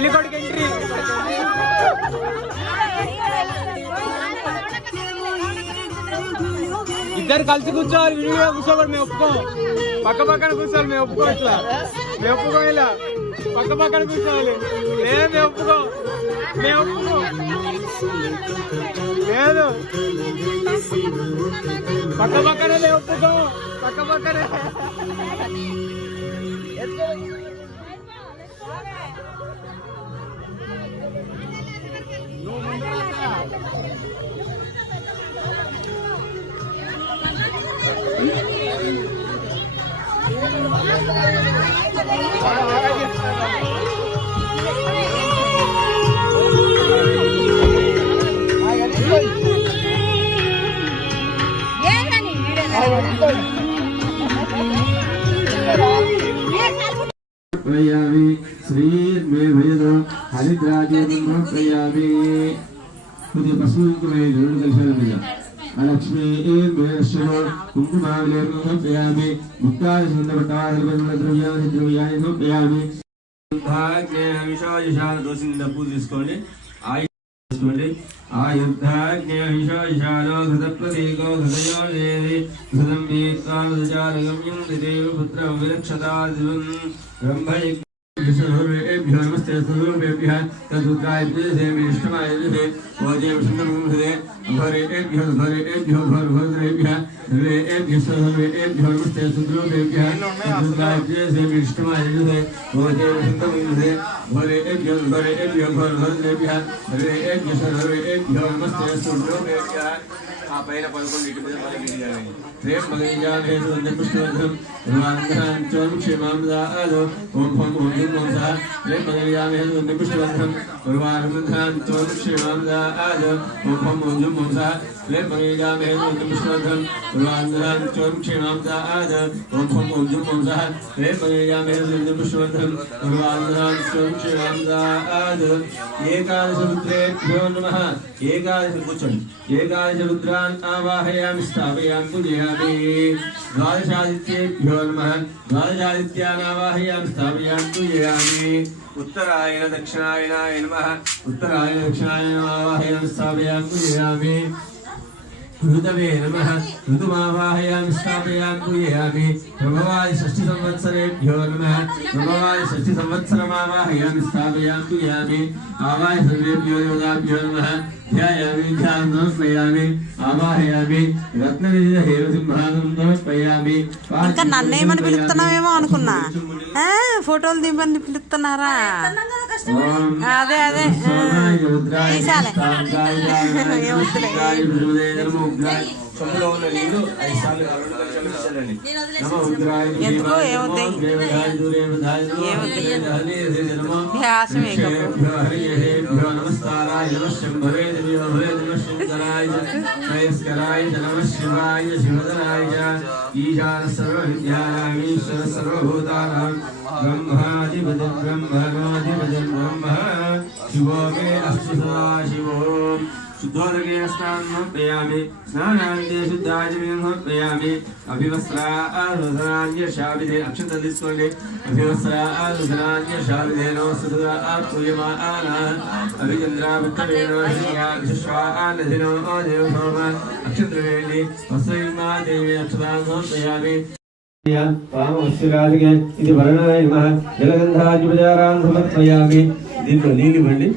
పెళ్లి కొడుకు ఎంట్రీ. ఇద్దరు కలిసి కూర్చోవాలి, విడిగా కూర్చోవాలి. మేము ఒప్పుకోం, పక్క పక్కన కూర్చోవాలి. మేము ఒప్పుకో, ఇట్లా మేము ఒప్పుకో, ఇలా పక్క పక్కన కూర్చోవాలి. లేదు మేము ఒప్పుకో, మేము ఒప్పుకో, లేదు పక్క పక్కన మేము ఒప్పుకో, పక్క పక్కనే. श्री हरिद्राज प्रयामी मुझे पशु लक्ष्मी कुंकुमावली मुक्ता द्रव्यानि पूज తీసుకోండి. आयुर्धाज्ञानो घृतप्रतीको घृतयोदेवी घृतं वीत्वानुजारगम्यं देव पुत्रं विरक्षता दिवं ब्रह्मयज्ञेभ्यो नमस्ते सर्वेभ्यः तदुद्राय विष्णुमाय विदे ओजे विष्णुमुखे घरेभ्यो घोरघोरेभ्यः सर्वेभ्यो नमस्ते सर्वेभ्यः तदुद्राय विष्णुमाय विदे ओजे विष्णुमुखे घरेभ्यो घोरघोरेभ्यः सर्वेभ्यो नमस्ते सर्वेभ्यः आ पైన 11 ఇటు మీద మళ్ళీ గిరియాలి రేప్ మగనిజానే సుందరపుష్పం రువానందరం చోక్షేమాందాలో ఓం ఓం ఓం ఓం సహ రేప్ మగనిజానే సుందరపుష్పం రువానందరం చోక్షేమాందాలో ఓం ఓం ఓం ఓం సహ రేప్ మగనిజానే సుందరపుష్పం రువానందరం చోక్షేమాందాలో ఓం ఓం ఓం ఓం సహ రేప్ మగనిజానే సుందరపుష్పం రువానందరం చోక్షేమాందాలో ఏకాదశ రుద్రేభ్యో నమః ఏకాదశ కూర్చోండి ఏకాదశ రుద్ర आवाहयामि स्थापयामि पूजयामि द्वादशादित्येभ्यो नमः द्वादशादित्यान् आवाहयामि स्थापयामि पूजयामि उत्तरायण दक्षिणायनाय नमः उत्तरायण दक्षिणायन आवाहयामि स्थापयामि पूजयामि ऋतवे नमः ऋतुमावाहयामि स्थापयामि पूजयामि प्रभवादि षष्ठी संवत्सरेभ्यो नमः प्रभवादि षष्ठी संवत्सरमावाहयामि स्थापयामि पूजयामि आवाह सर्वेभ्यो देवताभ्यो नमः ध्यायामि ध्यानं समर्पयामि आवाहयामि रत्ननिधिः हेमसिंहासनं समर्पयामि ఇంకా నన్నేమని పిలుస్తున్నావేమో అనుకున్నా ఫోటోలు దింపని పిలుస్తున్నారా అదే అదే తీసాలే చెంబులో ఉన్న నీళ్లు 5 సార్లు చల్లండి. ఎందుకో ఏమవుతాయి నమస్కారాయ నమ శంభవే శంకరాయ నమస్కారాయ నమ శివాయ శివధరాయ ఈశాన సర్వ విద్యానామీశ్వర సర్వభూతానాం బ్రహ్మాధిపతి బ్రహ్మణోధిపతి బ్రహ్మ శివో మే అస్తు సదా శివో शुद्धोदकेन स्नानमर्पयामि स्नानान्ते शुद्धाचमनं समर्पयामि अभिवस्त्रान्यशाविधे अक्षतं తీసుకోండి अभिवस्त्रान्यशाविधे नमस्तुता पूयमाना अभिचन्द्रावृत्तवेन विश्वानधिनो देवसोम अक्षत्रवेणि वस्त्रविमादेवी अक्षतां समर्पयामि पामवस्त्रादिके इति वर्णाय नमः जलगन्धादिपचारान् समर्पयामि దీంట్లో నీళ్ళు ఇవ్వండి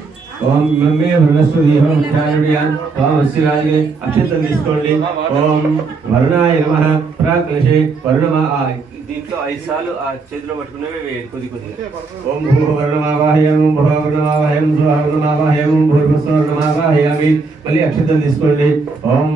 ओम मम्मे वरस्वती ओम ध्यानयान ओम वशिराजे अक्षतं తీసుకోండి ओम वरुणाय नमः प्राक्लेशे वरुणमा దీంట్లో 5 సార్లు ఆ చేతిలో పట్టుకునేవే కొద్ది కొద్దిగా ఓం భూ వరుణమావాహయం భూ వరుణమావాహయం భూ వరుణమావాహయం భూర్భస్వరుణమావాహయామి మళ్ళీ అక్షతం తీసుకోండి ఓం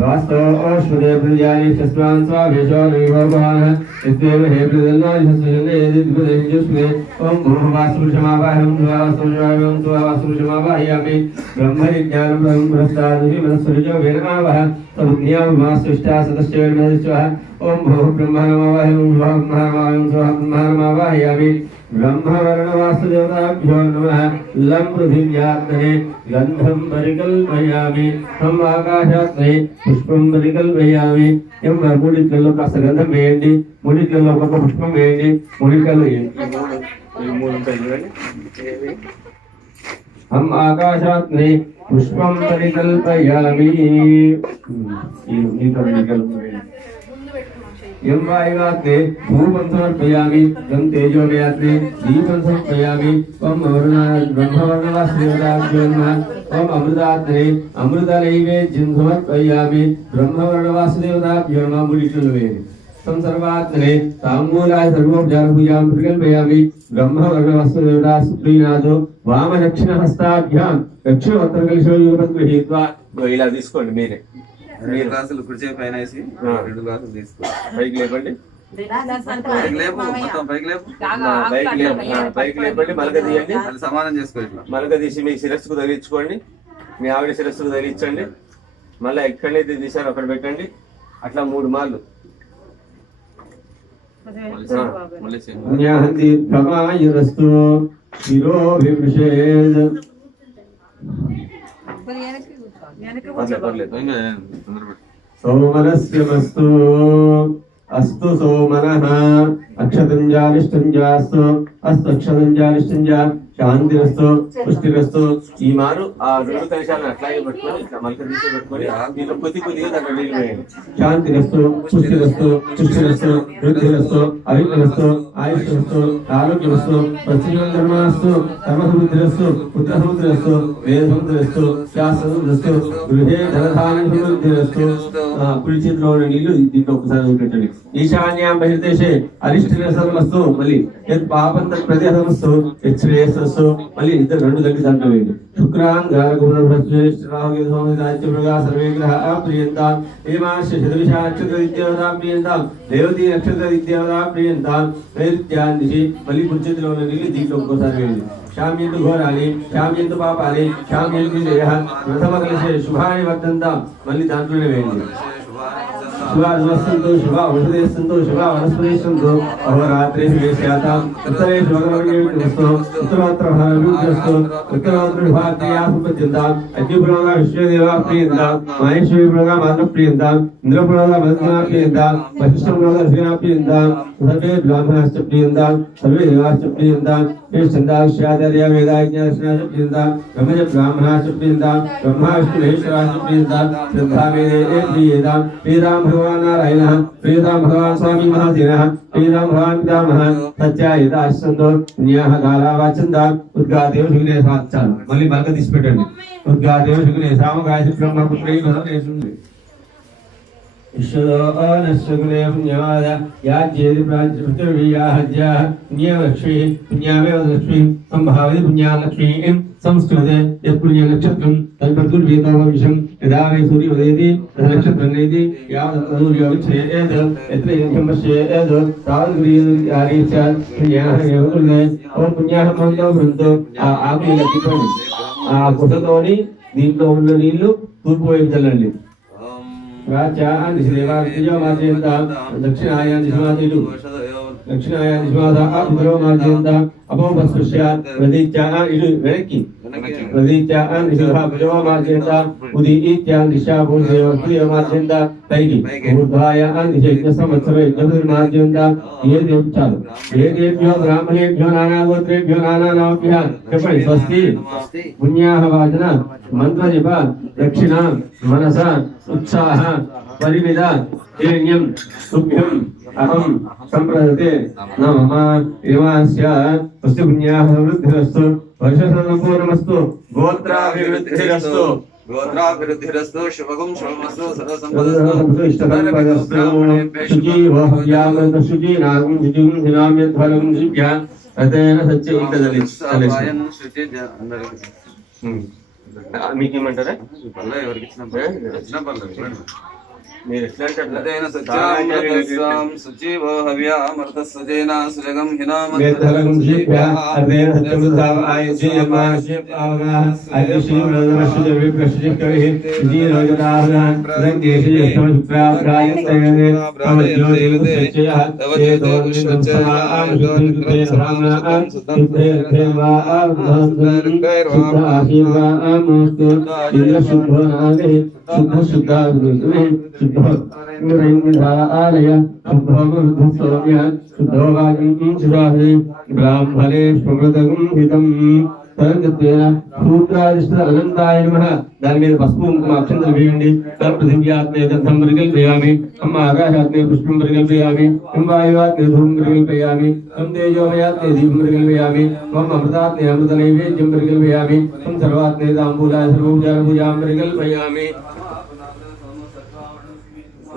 వాస్తో ఓష్మదే ప్రజాని శస్వాన్ స్వాభేషో నివోభాన ఇత్యేవ హే ప్రజన్నాని శస్వజనే దిద్వదేజుస్మే ఓం భూ వాస్పురుషమావాహయం భూ వాస్పురుషమావాహయం భూ వాస్పురుషమావాహయామి బ్రహ్మజ్ఞానం బ్రహ్మస్థాని మనస్సుజో వేనమావహ తద్జ్ఞాం వాస్విష్టా సదశ్చవేర్మదిశ్వః ओम भो ब्रह्मणमावाहं ब्रह्मणमावाहं ब्रह्मणमावाहयामि ब्रह्मवर्णवासुदेवताभ्यो नमः लं पृथिव्याग्ने गन्धं परिकल्पयामि हम आकाशाग्ने पुष्पं परिकल्पयामि एम मूडिकల్లో కాస్త గంధం వేయండి మూడికల్లో ఒక పుష్పం వేయండి మూడికల్లో ఈ మూడు ఉంటాయి చూడండి. हम आकाशाग्ने पुष्पं परिकल्पयामि यं वायुवाग्ने धूपं समर्पयामि यं तेजोमयाग्ने दीपं समर्पयामि त्वं ब्रह्मवर्णवासुदेवताभ्योन्नमः त्वं अमृताग्ने अमृतनैवेद्यं समर्पयामि ब्रह्मवर्णवासुदेवताभ्यो नमः मुनिषुल्वे संसर्वात्मने ताम्बूलाय सर्वोपचारपूजां प्रकल्पयामि ब्रह्मवर्णवासुदेवता सुप्रीनाथो वामदक्षिणहस्ताभ्यां दक्षिणोत्तरकलशो युगपद्गृहीत्वा ఇలా తీసుకోండి మీరే. 2 గ్లాసులు కుడిచే పైన వేసి 2 గ్లాసులు తీసుకోండి. పైకి లేపండి, పైకి లేపు, మొత్తం పైకి లేపు. పైకి లేపండి, మలక తీయండి. అది సమానం చేసుకో. ఇట్లా మలక తీసి మీ శిరస్సుకు తగిలించుకోండి, మీ ఆవిడ శిరస్సుకు తగిలించండి. మళ్ళీ ఎక్కడైతే తీసారో అక్కడ పెట్టండి. అట్లా 3 మార్లు. పుణ్యాహంతిర్భమాయురస్తు శిరోభివృషేద్. పర్లేదు. సోమనస్యమస్తు అస్తు సోమనః అక్షతంజాలిష్టంజాస్తు అస్తు అక్షతంజాలిష్టంజా శాంతిరస్తు పుష్టిరస్తు. ఈ మారు ఆ 2 కలశాలను అట్లాగే పెట్టుకొని ఇట్లా మలక తీసి పెట్టుకొని దీంట్లో కొద్దిగా దాంట్లో నీళ్ళు వేయండి. శాంతిరస్తు పుష్టిరస్తు పుష్టిరస్తు వృద్ధిరస్తు అవిఘ్నరస్తు ఆయుష్రస్తు ఆరోగ్యరస్తు ప్రతిధర్మస్తు కర్మసముద్రస్తు పుత్రసముద్రస్తు వేదసముద్రస్తు శాస్త్రసముద్రస్తు గృహే ధనధాన్యసముద్రస్తు. కుడి చేతిలో ఉన్న నీళ్లు దీంట్లో ఒకసారి పెట్టండి. ఈశాన్యాం బహిర్దేశే అరిష్టమస్తు మళ్ళీ పాపం ప్రతిహతమస్తు శ్రేయస్సు. మళ్ళీ ఇద్దరు 2 దగ్గర దాంట్లో వేయండి. శుక్రాన్ సర్వే గ్రహ ప్రియంతాం హేమాశ శతవిషా నక్షత్ర విద్యావతా ప్రియంతాం దేవతీ నక్షత్ర విద్యావతా ప్రియంతాం నైరుత్యాన్ దిశి. మళ్ళీ కుడి చేతిలో ఉన్న నీళ్ళు దీంట్లో ఒక్కోసారి వేయండి. శామ్యంతు ఘోరాలి శామ్యంతు పాపాలి శామ్యంతు ప్రథమ కలశే శుభాని వర్ధంతాం. మళ్ళీ దాంట్లోనే వేయండి. శుభార్జునస్సంతు శుభ ఔషధేస్సంతు శుభ వనస్పతిస్సంతు అహోరాత్రే శుభేష్యాతాం ఉత్తరే శుభకరమస్తు ఉత్తరోత్తరభారస్తు ఉత్తరోత్తర విభాగ్యా సుపత్యంతాం అగ్నిపురోగా విశ్వదేవా ప్రియంతాం మహేశ్వరి పురోగా మాతృ ప్రియంతాం ఇంద్రపురోగా మధునా ప్రియంతాం వశిష్ఠపురోగా ఋషినా ప్రియంతాం సర్వే బ్రాహ్మణాశ్చ ప్రియంతాం సర్వే దేవాశ్చ ప్రియంతాం శ్రేష్ఠందాశ్చార్య వేదాజ్ఞాశ్చ ప్రియంతాం బ్రహ్మజ బ్రాహ్మణాశ్చ ప్రియంతాం బ్రహ్మ విష్ణు మహేశ్వరాశ్చ ప్రియంతాం శ్రద్ధావేదే ప్రియేతాం శ్రీరామ భగవాన్ నారాయణ శ్రీరామ భగవాన్ స్వామి మహాధీన శ్రీరామ భగవాన్ పితామహ సత్యాయుధాశ్చందో పుణ్యాహ కాలావాచంద ఉద్గాదేవ శుకునే సాచాలు. మళ్ళీ మలక తీసి పెట్టండి. ఉద్గాదేవ శుకునే సామగాయ శుక్రమ పుత్రై భవనేశుంది విశ్వదోనశ్వకునే పుణ్యవాద యాజ్యేది ప్రాజ్యపృథివ్యాహజ్యా పుణ్యలక్ష్మీ పుణ్యామేవ లక్ష్మీ సంభావతి పుణ్యాలక్ష్మీ సంస్కృతే యత్పుణ్య నక్షత్రం తద్భర్తుర్వేదోపవిషం యదా వై సూర్యోదయతి తదనక్షత్రనేతి యావత్తూర్యోవిచ్ఛేద్ యత్ర యంకం పశ్యేద్ తాదృగ్రీయారి స్యాత్ పుణ్యాః ఏవ కుర్నే. ఓ పుణ్యాః మంతో బృంతో ఆ ఆకులు లెక్కించండి. ఆ గుసతోని దీంట్లో ఉన్న నీళ్లు తూర్పు వైపు చల్లండి. రాజ్యాన్ దిశదేవాదిజో మార్జయంతాం దక్షిణాయాన్ దిశమాదిలు దక్షిణాయాన్ దిశమాదా అభిద్రో మార్జయంతాం అపోపస్పృశ్యాత్ ప్రదీత్యాన్ ఇటు వెనక్కి ప్రదీత్యాన్ దిశభాభజో మార్జయంతాం ఉదీత్యాన్ దిశాభూదేవ మార్జయంతాం పైకి ఊర్ధ్వాయాన్ దిశయజ్ఞ సంవత్సర యజ్ఞమార్జయంతాం. చాలు. ఏదేభ్యో బ్రాహ్మణేభ్యో నానాగోత్రేభ్యో నానానాభ్యః చెప్పండి. స్వస్తి పుణ్యాహ వాచన మంత్రజప దక్షిణ మనస ఉత్సాహ పరిమిద హిరణ్యం తుభ్యం అహం సంప్రదతే నమః. ఏవాస్య స్వస్తి పుణ్యాహ వృద్ధిరస్తు వర్షసంపూర్ణమస్తు గోత్రాభివృద్ధిరస్తు గోత్రాభివృద్ధిరస్తు శుభగం శుభమస్తు సర్వసంపదస్తు శుచి నాగం శుచిం దినామ్యద్ఫలం శుభ్య తదేన సత్య ఇంకదలి. మీకేమంటారా ఎవరికి ఇచ్చిన పర్లేదు. మీరు ఎట్లా తదేన సత్యామృతస్వాం శుచివో హవ్యామృతస్వజేన సుజగం హినామః. వేదహరం శిభ్య అదేన సత్యమృతావ ఆయజయమా శిభావగా అయశ్రీవ్రదమశ్చ విప్రశ్చికరిః జీరోజదాహరన్ రంగేషి యస్తమశుక్రాప్రాయస్తయనే అవజ్యోతిర్సత్యః చేతోర్నిసమానుషుద్ధేన సుద్ధేర్భేవాఆర్ధం సుద్ధాశీర్వాఆమోస్తు ఇంద్రశుద్ధో నాగే शुद्ध शुद्धालय शुद्धोमृद्धसौम्य शुद्धोगाजुराहे ब्राह्मणे स्मृतगं हितं तदंगत्वेन सूत्रादिष्ट अनंताय नमः दानि మీద పసుపు కుంకుమ అక్షంతలు వేయండి పృథివ్యాత్మే గంధం పరికల్పయామి అమ్మ ఆకాశాత్మే పుష్పం పరికల్పయామి అమ్మ వాయువాత్మే ధూమం పరికల్పయామి అమ్మ తేజోమయాత్మే దీపం పరికల్పయామి అమ్మ అమృతాత్మే అమృత నైవేద్యం పరికల్పయామి అమ్మ సర్వాత్మే తాంబూలాయ సర్వోపచార పూజాం పరికల్పయామి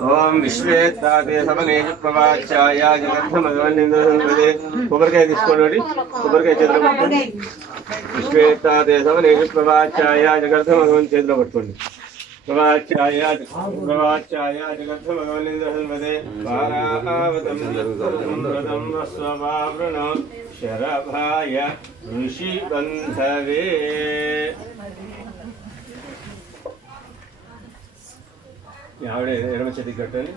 ఓం విశ్వేత్తాతే సమనేషు ప్రవాచాయ జగద్ధమగవన్నిందే కొబ్బరికాయ తీసుకోండి కొబ్బరికాయ చేతిలో పట్టుకోండి విశ్వేత్తాతే సమనేషు ప్రవాచాయ జగద్ధమగవన్ చేతిలో పట్టుకోండి ప్రవాచాయ జగద్ధమగవన్నిందే వారావతం జగద్ధం స్వవావృణం శరభాయ ఋషి బంధవే ఆవిడ ఎడమ చేతికి కట్టండి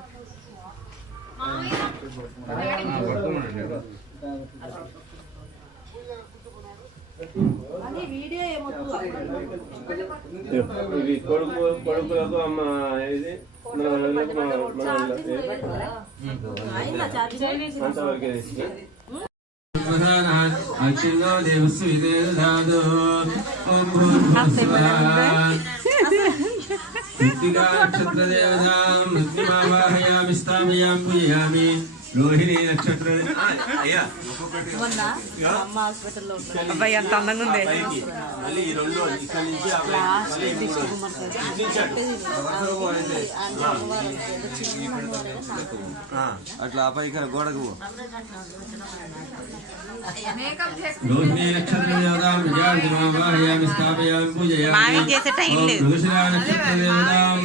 ఇది కొడుకులకు అమ్మ ఇది అంతవరకే అక్షిలో దేవస్సు ఇదే దాదు మృత్తికా నక్షత్ర దేవతాం మృత్యుమావాహయామి స్థాపయామి పూజయామి రోహిణి నక్షత్ర అయ్యా అబ్బాయి ఎంత అందంగా ఉంది మళ్ళీ ఈ రెండు ఇక్కడ నుంచి అట్లా పైకి గోడకు రోహిణి నక్షత్ర దేవతాం విజయామి స్థాపయామి పూజయామి మావి చేసే టైం లేదు మృగశిరా నక్షత్ర దేవతాం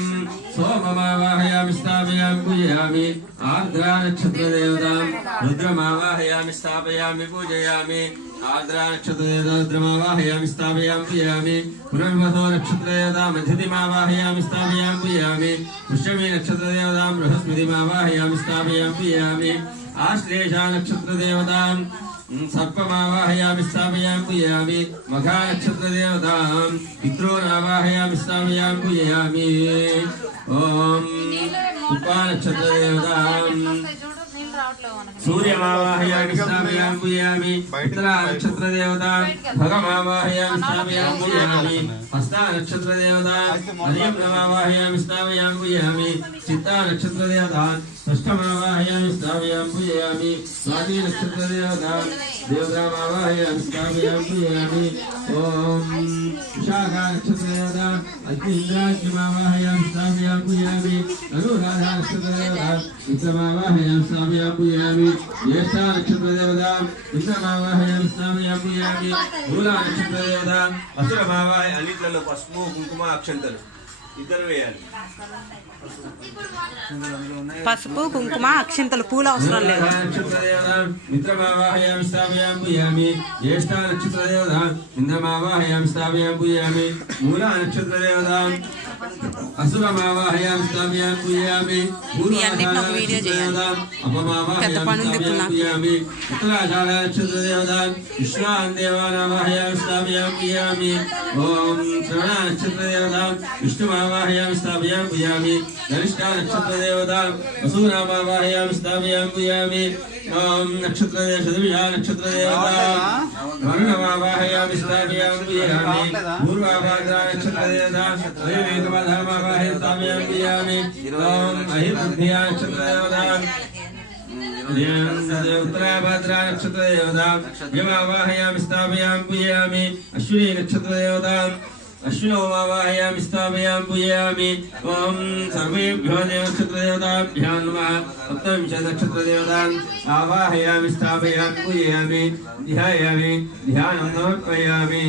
సోమమావాహయామి స్థాపయామి పూజయామి ఆర్ద్రా నక్షత్ర దేవతాం రుద్రమావాహయామి స్థాపయామి పూజయామి ఆర్ద్రా నక్షత్ర దేవతాం రుద్రమావాహయామి స్థాపయామి పూజయామి పునర్వసో నక్షత్ర దేవతాం అతిథిమావాహయామి స్థాపయామి పూజయామి పుష్యమి నక్షత్ర దేవతాం బృహస్పతిమావాహయామి స్థాపయామి పూజయామి ఆశ్లేషా నక్షత్ర దేవతాం सर्पमावाहयामि स्थापयामि पूजयामि मघा नक्षत्र देवतां पितॄनावाहयामि स्थापयामि पूजयामि ओम उपा नक्षत्र देवतां सूर्यमावाहयामि स्थापयामि पूजयामि उत्तरा नक्षत्र देवतां भगमावाहयामि स्थापयामि पूजयामि हस्ता नक्षत्र देवतां हरियमावाहयामि स्थापयामि पूजयामि चित्ता नक्षत्र देवतां षष्ठमावाहयामि स्थापयामि पूजयामि स्वाति नक्षत्र देवतां देवतामावाहयामि स्थापयामि पूजयामि ओम विशाखा नक्षत्र देवतां अग्निराज्यमावाहयामि स्थापयामि पूजयामि अनुराधा नक्षत्र देवतां विक्रमावाहयामि स्थापयामि पूजयामि ज्येष्ठा नक्षत्र देवतां इंद्रमावाहयामि स्थापयामि पूजयामि मूला नक्षत्र देवतां असुरमावाहय अनित्లలో పసుపు కుంకుమ అక్షంతలు ఇద్దరు వేయాలి పసుపు కుంకుమ అక్షంతలు పూలు అవసరం లేదు మిత్రమావాహయామి స్థాపయామి పూజయామి జ్యేష్ఠా నక్షత్ర దేవతాం ఇంద్రమావాహయామి స్థాపయామి పూజయామి మూలా నక్షత్ర దేవతాం అసురమావాహయామి స్థాపయామి పూజయామి అపమావాహయామి పూజయామి ఉత్తరాషాఢ నక్షత్ర దేవతాం విష్ణాన్ దేవానావాహయామి స్థాపయామి పూజయామి ఓం శ్రవణ నక్షత్ర దేవతాం విష్ణుమావాహయామి స్థాపయామి పూజయామి धनिष्ठा नक्षत्र देवतां वसूनामावाहयामि स्थापयामि पूजयामि ओम नक्षत्र शतभिषा नक्षत्र देवतां वर्णमावाहयामि स्थापयामि पूजयामि पूर्वाभाद्रा नक्षत्र देवतां वैवेकमाधामावाहयामि स्थापयामि पूजयामि ओम अहिर्बुद्धिया नक्षत्र देवतां उत्तराभाद्रा नक्षत्र देवतां यमावाहयामि स्थापयामि पूजयामि अश्विनी नक्षत्र देवतां अश्विनोमावाहयामि स्थापयामि पूजयामि ओम सर्वेभ्यो नक्षत्रदेवताभ्यां नमः सप्तविंशति नक्षत्रदेवतान् आवाहयामि स्थापयामि पूजयामि ध्यायामि ध्यानं समर्पयामि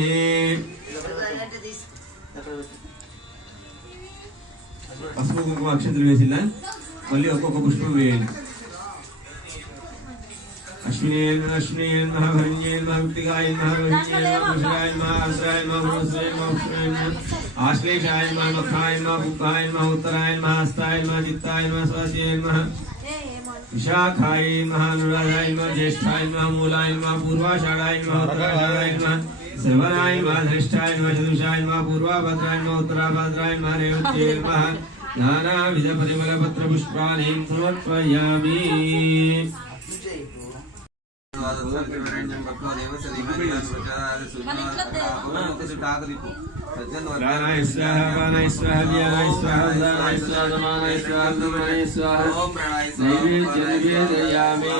పసుపు కుంకుమ అక్షంతలు వేసిందా మళ్ళీ ఒక్కొక్క పుష్పం వేయండి अश्विनेन अश्विनेन महाभरण्येन महाविक्तिकाय महाभरण्येन महावृषाय महाअस्राय महावृषाय महावृषाय आश्लेषाय महामखाय महापुक्काय महाउत्तराय महाहस्ताय महाचित्ताय महास्वास्याय महा विशाखाय महानुराधाय महाज्येष्ठाय महामूलाय महापूर्वाषाढाय महाउत्तराषाढाय महा श्रवणाय नमः धनिष्ठाय नमः चतुर्षाय नमः पूर्वाभद्राय नमः उत्तराभद्राय नमः नैवेद्ये नमः नानाविध परिमलपत्र पुष्पाणि समर्पयामि प्राणाय स्वाहा प्राणाय स्वाहा व्यानाय स्वाहा उदानाय स्वाहा समानाय स्वाहा धूमाय स्वाहा नैवेद्यामि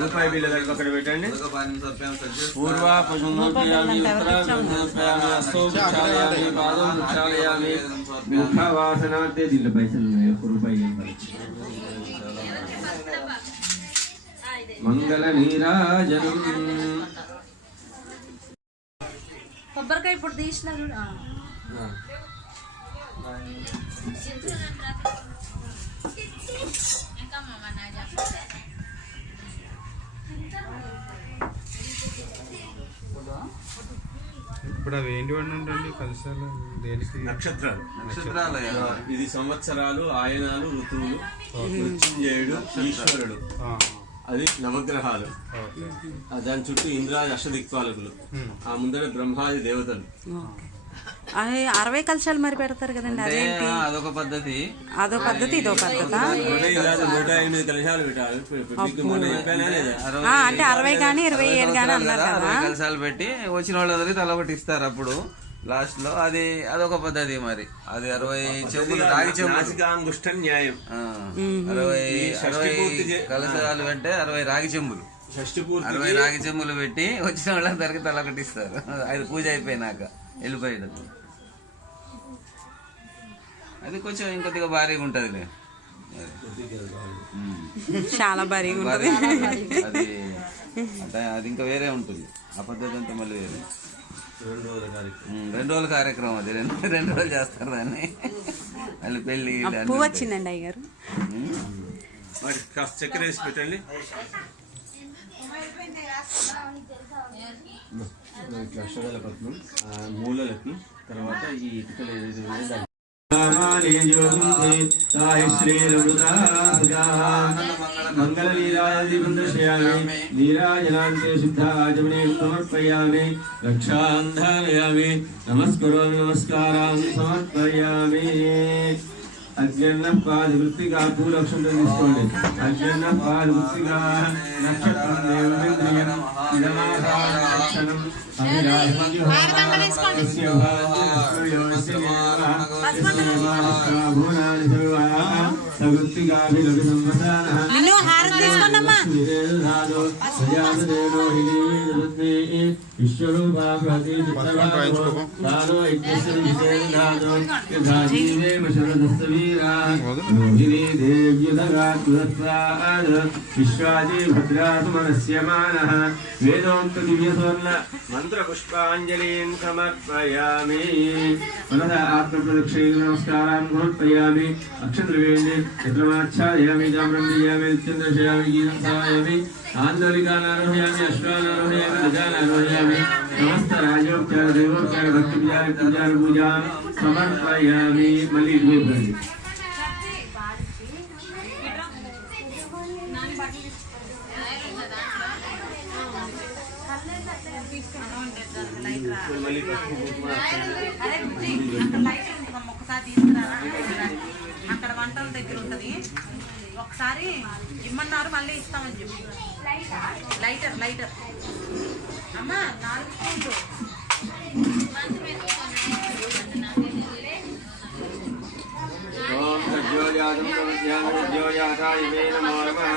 రూపాయి బిళ్ళ పక్కన పెట్టండి పూర్వ పుష్పయామి ఉత్తరాయామి అస్తోక్షాలయామి పాదం వృక్షాలయామి ముఖ వాసనార్థే దీంట్లో పైసలు ఉన్నాయి 1 రూపాయి మంగళ నీరాజనం కొబ్బరికాయ ఇప్పుడు తీసిన ఇప్పుడు అవి ఏంటి వాడిని ఉంటుంది కలశాలు దేనికి నక్షత్రాలు ఇది సంవత్సరాలు ఆయనాలు ఋతువులు మృత్యుంజయుడు ఈశ్వరుడు అది నవగ్రహాలు దాని చుట్టూ ఇంద్రాది అష్టదిక్పాలకులు ఆ ముందర బ్రహ్మాది దేవతలు 60 కలశాలు మరి పెడతారు కదండి అదేంటి అదొక పద్ధతి ఇదో పద్ధతి 108 కలశాలు పెట్టాలి అంటే 60 కానీ 27 కానీ అన్నారు కదా కలశాలు పెట్టి వచ్చిన వాళ్ళందరికీ తల ఒకటి ఇస్తారు అప్పుడు లాస్ట్ లో అదొక పద్ధతి మరి అది 60 చెంబులు రాగి చెంబులు 60 కలశాలు అంటే 60 రాగి చెంబులు 60 రాగి చెంబులు పెట్టి వచ్చిన వాళ్ళందరికీ తల ఒకటి ఇస్తారు అది పూజ అయిపోయినాక వెళ్ళిపోయాడు అది కొంచెం ఇంకొద్దిగా భారీగా ఉంటది చాలా భారీగా ఉంటది అది ఇంకా వేరే ఉంటుంది ఆ పద్ధతి అంతా మళ్ళీ వేరే 2 రోజుల కార్యక్రమం అది 2 రోజులు చేస్తారు దాన్ని మళ్ళీ పెళ్లి పువ్వు వచ్చిందండి అయ్యగారు చక్కెర వేసి పెట్టండి అక్షరాలపట్నం మూలలకి తర్వాత ఈ ఇటుకలు మంగళ నీరాజీవందర్శయామి నీరాజనాంతే శుద్ధాచమనే సమర్పయామి రక్షాంధారయామి నమస్కరోమి నమస్కారాన్ సమర్పయామి అజ్ఞన్న పాది వృత్తిగా పూలక్షణం తీసుకోండి అజ్ఞన్న పాది వృత్తిగా నక్షత్రం దేవేంద్రియం ఇదమాక్షణం విశ్వాజీ భద్రాతు మనస్యమానః వేదోక్త దివ్యస్వర్ణ మంత్ర పుష్పాంజలిం సమర్పయామి మనద ఆత్మప్రదక్షిణ నమస్కారాన్ సమర్పయామి అక్షద్రవేణి చంద్రమాచ్ఛాదయామి జామ్రంబియామి నిత్యందర్శయామి గీతం సమయామి ఆందోళికానారోహయామి అశ్వానారోహయామి గజానారోహయామి సమస్త రాజోపచార దైవోపచార భక్తి పూజా పూజాం సమర్పయామి మళ్ళీ ఇవ్వండి అక్కడ వంటల దగ్గర ఉంటది ఒకసారి ఇమ్మన్నారు మళ్ళీ ఇస్తామని చెప్పి లైటర్ అమ్మా 4 స్పూన్లు ఓం సజ్జోజాతం సజ్జోజాతాయ నమో నమః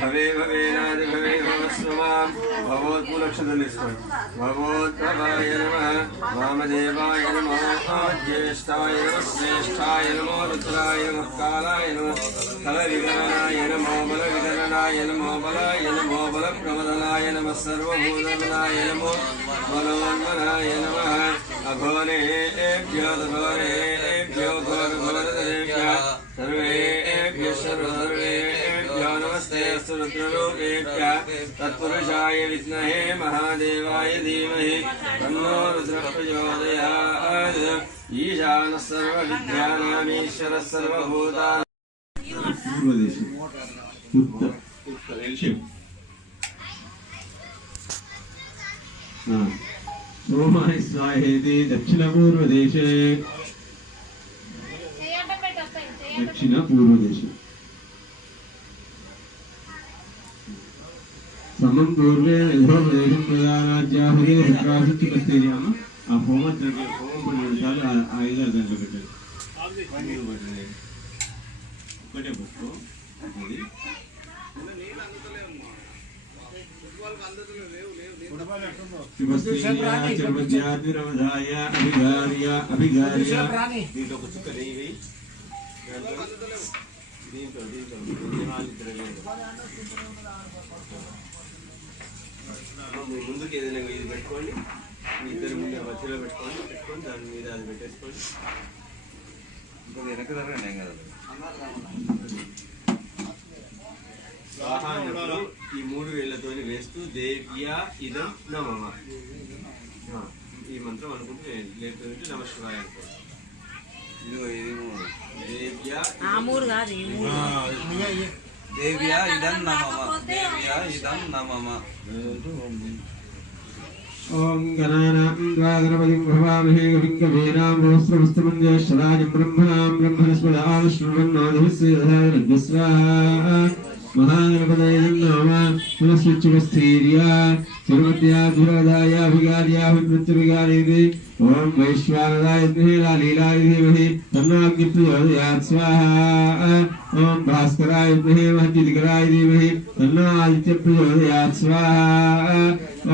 భవే భవేనాది భవే భవస్వమాం భగవత్పూలక్షణం తీసుకోండి భగవద్భవాయ నమః వామదేవాయ నమః జ్యేష్ఠాయ నమః శ్రేష్ఠాయ నమో రుద్రాయ నమః కాలాయ నమః కలవిగణనాయ నమో బలవిగణనాయ నమో బలాయ నమో బలప్రమదనాయ నమః సర్వభూతమనాయ నమో బలోన్మనాయ నమః అఘోరేభ్యో ఘోరేభ్యో ఘోరఘోరదేభ్యో సర్వేభ్యో సర్వేభ్యో నమస్తే అస్తు రుద్రరూపేభ్యः తత్పురుషాయ విద్మహే మహాదేవాయ ధీమహి తన్నో రుద్రః ప్రచోదయాత్ ఈశానः సర్వవిద్యానామీశ్వరः సర్వభూతానాం పూర్వదేశం ఉత్తర सोमाय स्वाहेति दक्षिणपूर्वदेशे समं पूर्वे यथोपदेशं प्रदानाद्याहुते रुद्रासिच्युपस्थेर्याम ఆ హోమ ద్రవ్యం హోమం నిమిషాలు 5 గంటలు పెట్టండి ఒకటే పట్టు దీంట్లో ఒక చుక్క నెయ్యి వేయి దీంట్లో ముందుకు ఏదైనా ఇది పెట్టుకోండి ఇద్దరు ముందు మధ్యలో పెట్టుకొని దాని మీద అది పెట్టేసుకోండి ఇంకా వెనక జరగండి ఏం కదా స్వాహా అన్నప్పుడు ఈ 3 వేళ్లతో వేస్తూ దేవ్యా ఇదం నమః ఈ మంత్రం అనుకుంటూ లేకపోతే నమ శివాయ అనుకోండి దేవ్యా దేవ్యా ఇదం నమమ దేవ్యా ఇదం నమమ ఓం గణానాం గణపతిం భవామహే కవిం కవీనాం రోస్త్రమస్తమంజేశ్వరాయ బ్రహ్మణాం బ్రహ్మణస్పదాం శ్రీమన్నాథస్వాహా महागणपतये नमः मनस्विच्युपस्थीर्या सर्वत्याधिराय अभिगार्याभिवृत्तिविगारेति ओम वैश्वानराय विद्महे लीलाय धीमहि तन्नाग्निप्रचोदयात् स्वाहा ओम भास्कराय विद्महे महद्युतिकराय धीमहि तन्नो आदित्यप्रचोदयात् स्वाहा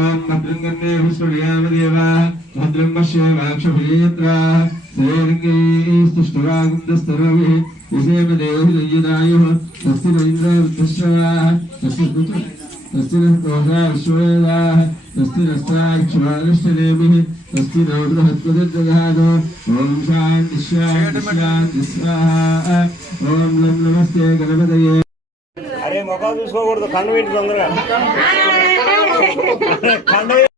ओम भद्रं कर्णे पुष्पणयाम देवाः भद्रं पश्येमाक्षभिर्यत्राः श्रेयर्गैस्तुष्टवागुन्दस्तरभिः विषेम देवहिदयदायुः तस्य रवीन्द्रवृद्धश्रवाः तस्य नस्तोषा विश्ववेदाः तस्य नस्ताक्षवारिष्टनेमिः तस्य नौ बृहत्पतिर्दधातो ॐ शान्ति शान्ति शान्ति स्वाहा ॐ नं नमस्ते गणपतये అరే మొఖం చూసుకోకూడదు కన్ను పెట్టి తొందరగా